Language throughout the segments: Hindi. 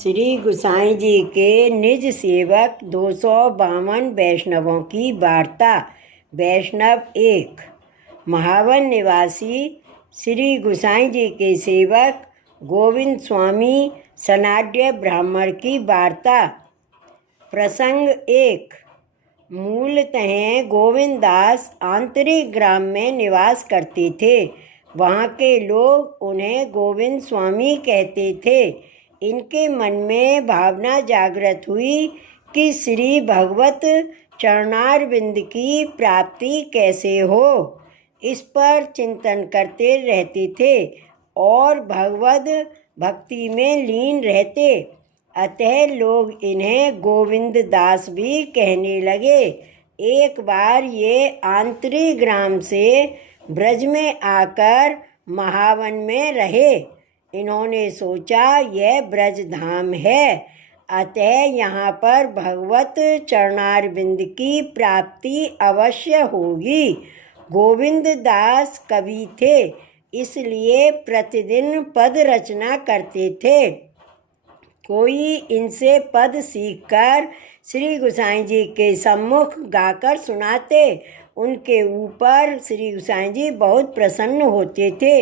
श्री गुसाई जी के निज सेवक 252 वैष्णवों की वार्ता। वैष्णव 1। महावन निवासी श्री गुसाई जी के सेवक गोविंद स्वामी सनाड्य ब्राह्मण की वार्ता। प्रसंग 1। मूलतः गोविंद दास आंतरिक ग्राम में निवास करते थे। वहाँ के लोग उन्हें गोविंद स्वामी कहते थे। इनके मन में भावना जागृत हुई कि श्री भगवत चरणारविंद की प्राप्ति कैसे हो। इस पर चिंतन करते रहते थे और भगवद भक्ति में लीन रहते। अतः लोग इन्हें गोविंद दास भी कहने लगे। एक बार ये आंतरिक ग्राम से ब्रज में आकर महावन में रहे। इन्होंने सोचा यह ब्रज धाम है, अतः यहाँ पर भगवत चरणारविंद की प्राप्ति अवश्य होगी। गोविंद दास कवि थे, इसलिए प्रतिदिन पद रचना करते थे। कोई इनसे पद सीखकर श्री गुसाई जी के सम्मुख गाकर सुनाते। उनके ऊपर श्री गुसाई जी बहुत प्रसन्न होते थे।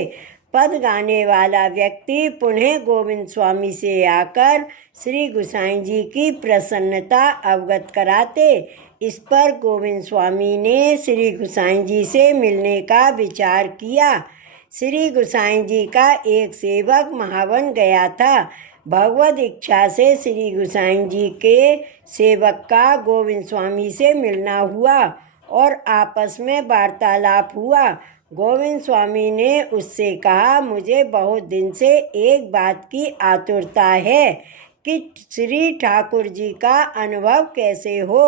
पद गाने वाला व्यक्ति पुनः गोविंद स्वामी से आकर श्री गुसाई जी की प्रसन्नता अवगत कराते। इस पर गोविंद स्वामी ने श्री गुसाई जी से मिलने का विचार किया। श्री गुसाई जी का एक सेवक महावन गया था। भगवद इच्छा से श्री गुसाई जी के सेवक का गोविंद स्वामी से मिलना हुआ और आपस में वार्तालाप हुआ। गोविंद स्वामी ने उससे कहा, मुझे बहुत दिन से एक बात की आतुरता है कि श्री ठाकुर जी का अनुभव कैसे हो।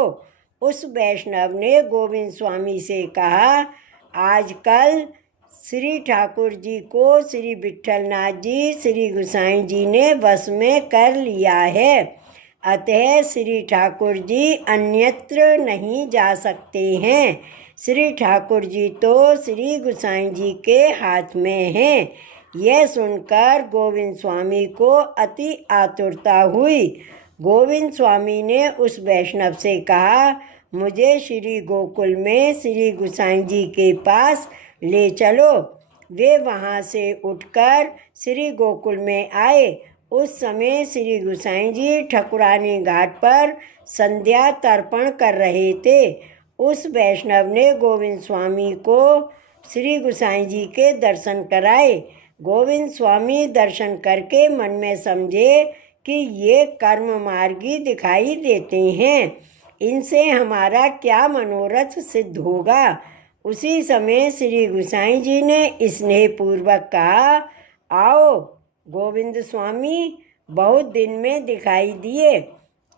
उस वैष्णव ने गोविंद स्वामी से कहा, आजकल श्री ठाकुर जी को श्री विट्ठलनाथ जी श्री गुसाई जी ने वश में कर लिया है, अतः श्री ठाकुर जी अन्यत्र नहीं जा सकते हैं। श्री ठाकुर जी तो श्री गुसाई जी के हाथ में हैं। यह सुनकर गोविंद स्वामी को अति आतुरता हुई। गोविंद स्वामी ने उस वैष्णव से कहा, मुझे श्री गोकुल में श्री गुसाई जी के पास ले चलो। वे वहाँ से उठकर श्री गोकुल में आए। उस समय श्री गुसाई जी ठकुरानी घाट पर संध्या तर्पण कर रहे थे। उस वैष्णव ने गोविंद स्वामी को श्री गुसाई जी के दर्शन कराए। गोविंद स्वामी दर्शन करके मन में समझे कि ये कर्म मार्गी दिखाई देते हैं, इनसे हमारा क्या मनोरथ सिद्ध होगा। उसी समय श्री गुसाई जी ने स्नेहपूर्वक कहा, आओ गोविंद स्वामी, बहुत दिन में दिखाई दिए।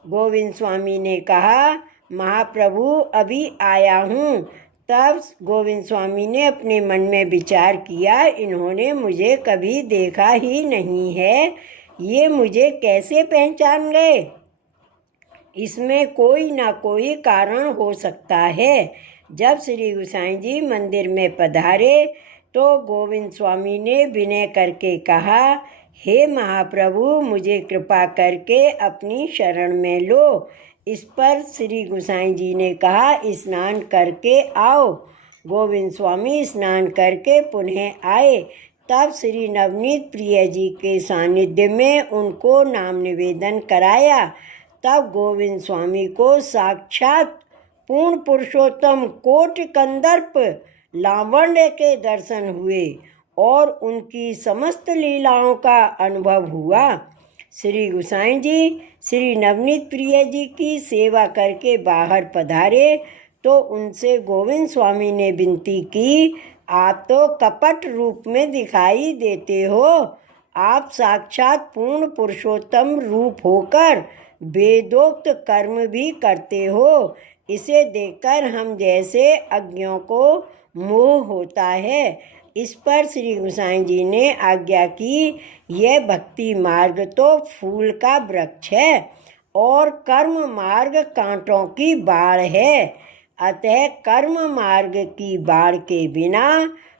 गोविंद स्वामी ने कहा, महाप्रभु अभी आया हूँ। तब गोविंद स्वामी ने अपने मन में विचार किया, इन्होंने मुझे कभी देखा ही नहीं है, ये मुझे कैसे पहचान गए। इसमें कोई ना कोई कारण हो सकता है। जब श्री गुसाई जी मंदिर में पधारे तो गोविंद स्वामी ने विनय करके कहा, हे महाप्रभु, मुझे कृपा करके अपनी शरण में लो। इस पर श्री गुसाई जी ने कहा, स्नान करके आओ। गोविंद स्वामी स्नान करके पुनः आए। तब श्री नवनीत प्रिय जी के सानिध्य में उनको नाम निवेदन कराया। तब गोविंद स्वामी को साक्षात पूर्ण पुरुषोत्तम कोटि कंदर्प लावण्य के दर्शन हुए और उनकी समस्त लीलाओं का अनुभव हुआ। श्री गुसाई जी श्री नवनीत प्रिय जी की सेवा करके बाहर पधारे तो उनसे गोविंद स्वामी ने विनती की, आप तो कपट रूप में दिखाई देते हो, आप साक्षात पूर्ण पुरुषोत्तम रूप होकर वेदोक्त कर्म भी करते हो। इसे देखकर हम जैसे अज्ञों को मोह होता है। इस पर श्री गुसाई जी ने आज्ञा की, यह भक्ति मार्ग तो फूल का वृक्ष है और कर्म मार्ग कांटों की बाढ़ है, अतः कर्म मार्ग की बाढ़ के बिना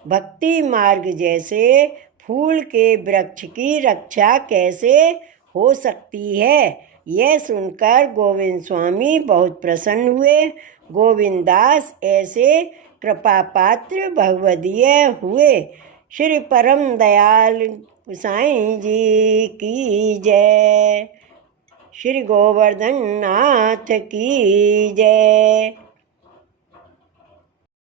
भक्ति मार्ग जैसे फूल के वृक्ष की रक्षा कैसे हो सकती है। यह सुनकर गोविंद स्वामी बहुत प्रसन्न हुए। गोविंददास ऐसे कृपा पात्र भगवदीय हुए। श्री परम दयाल गोसाई जी की जय। श्री गोवर्धन नाथ की जय।